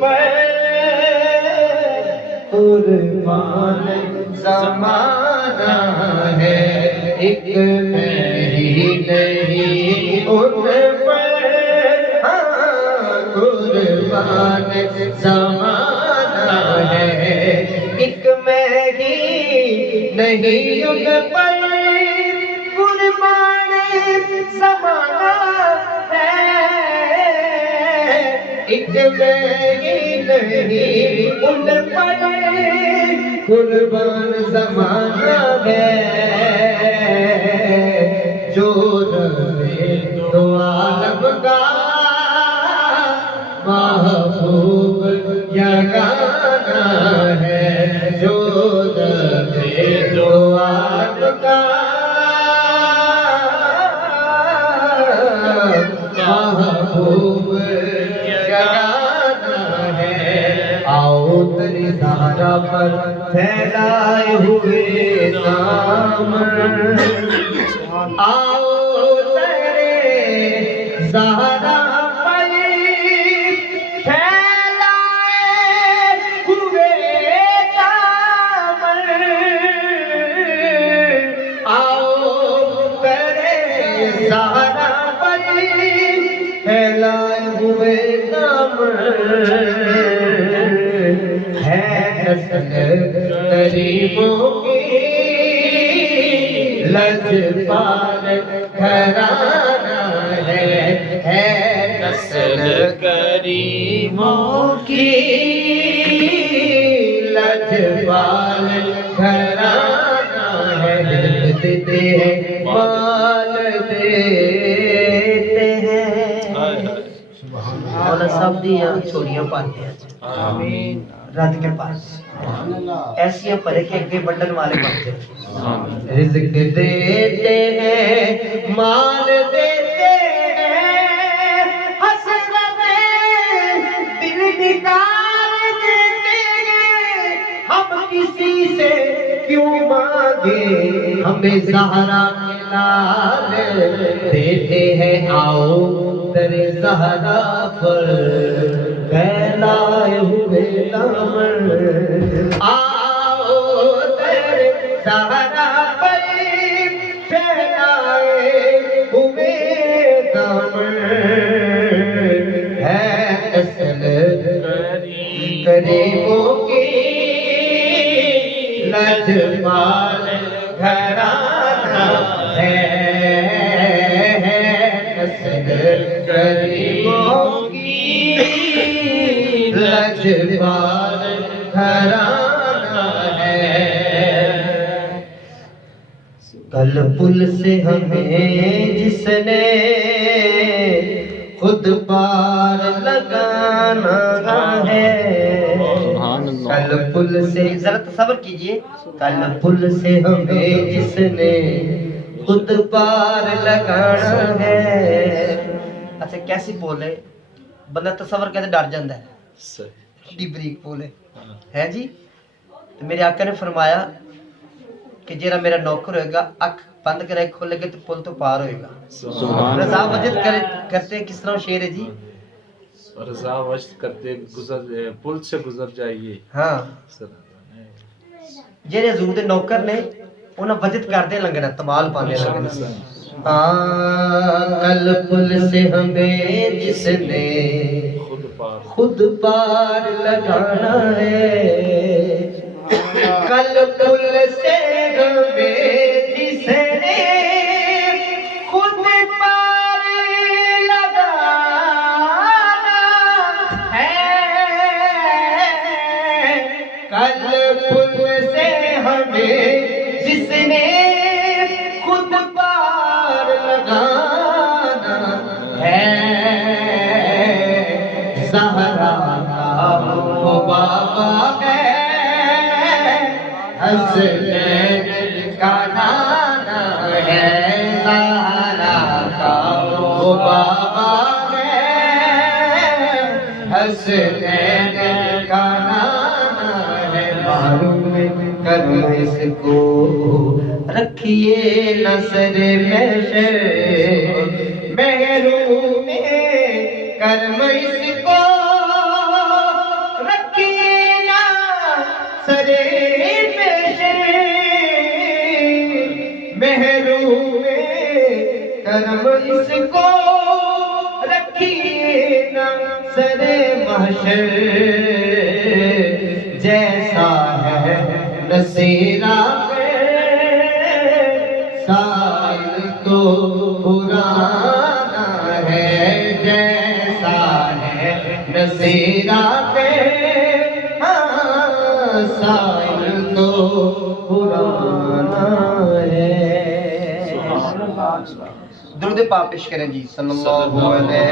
پر قربان زمانہ ہے، ایک میں ہی نہیں ان پر قربان زمانہ ہے، ایک میں ہی نہیں ان پر قربان زمانہ ہے، ایک میں ہی نہیں ان پر قربان زمانہ ہے، جو رہے دو عالم کا محبوب یگانہ ہے، جو رہے دو عالم کا محبوب یگانہ ہے۔ آؤ تیری زہرا پر پھیلائے ہوئے دامن، آؤ تیرے زہرا پر پھیلائے ہوئے دامن، آؤ تیرے زہرا پر پھیلائے ہوئے دامن، ہے نسل غریبوں کی لجپال گھرانہ ہے نسل غریبوں کی لجپال گھرانہ ہے، دیتے ہیں مال دیتے ہیں، مولا صاحب دیا چھوڑیاں پاتے ہیں آمین رات کے پاس ایسی پڑھے کہ اگے بڑھن والے بنتے ہیں، رزق دیتے ہیں مال دیتے ہیں، حسرت دل نکال دیتے ہیں، ہم کسی سے کیوں مانگے، ہمیں زہرا کے لال دیتے ہیں، آؤ تیرے زہرا پر پھیلائے ہوئے دامن، آؤ تیرے زہرا پر پھیلائے ہوئے دامن، ہے نسل غریبوں کی لجپال گھرانہ ہے، نسل غریبوں کی لجپال گھرانہ ہے۔ کل پل سے ہمیں جس نے خود پار لگانا ہے، کل پل سے ذرا تصور کیجئے، کل پل سے ہمیں جس نے خود پار لگانا ہے، اچھا کیسی پول ہے، بندہ تصور کہتے ڈر جاندہ ہے، بڑی بریک پول ہے جی۔ تو میرے آقا نے فرمایا کہ جیرا میرا نوکر ہوئے گا اکھ بند کرے کھولے گے تو پل تو پار ہوئے گا، رضا وجد کرتے کس طرح شعر ہے جی، رضا وجد کرتے پل سے گزر جائیے، ہاں جیرے حضور دے نوکر نے انہاں وجد کردے لنگنا تمال پانے لنگنا، کل پل سے ہمیں جس نے خود پار لگانا ہے، کل پل سے ہمیں جس نے خود پار لگانا ہے، کل پل سے ہمیں جس نے خود پار لگانا ہے، زہرا کا وہ بابا ہے، حسنین کا نانا ہے، زہرا کا وہ بابا ہے، حسنین کا نانا ہے، معلوم کرو اس کو رکھیے نظر محشر، محروم کرم اس کو کرم اس کو رکھیے نا سر محشر، جیسا ہے نصیرہ سائل تو پرانا ہے، جیسا ہے نصیرہ سائل تو پرانا ہے۔ درود پاک پیش کریں جی صلی اللہ علیہ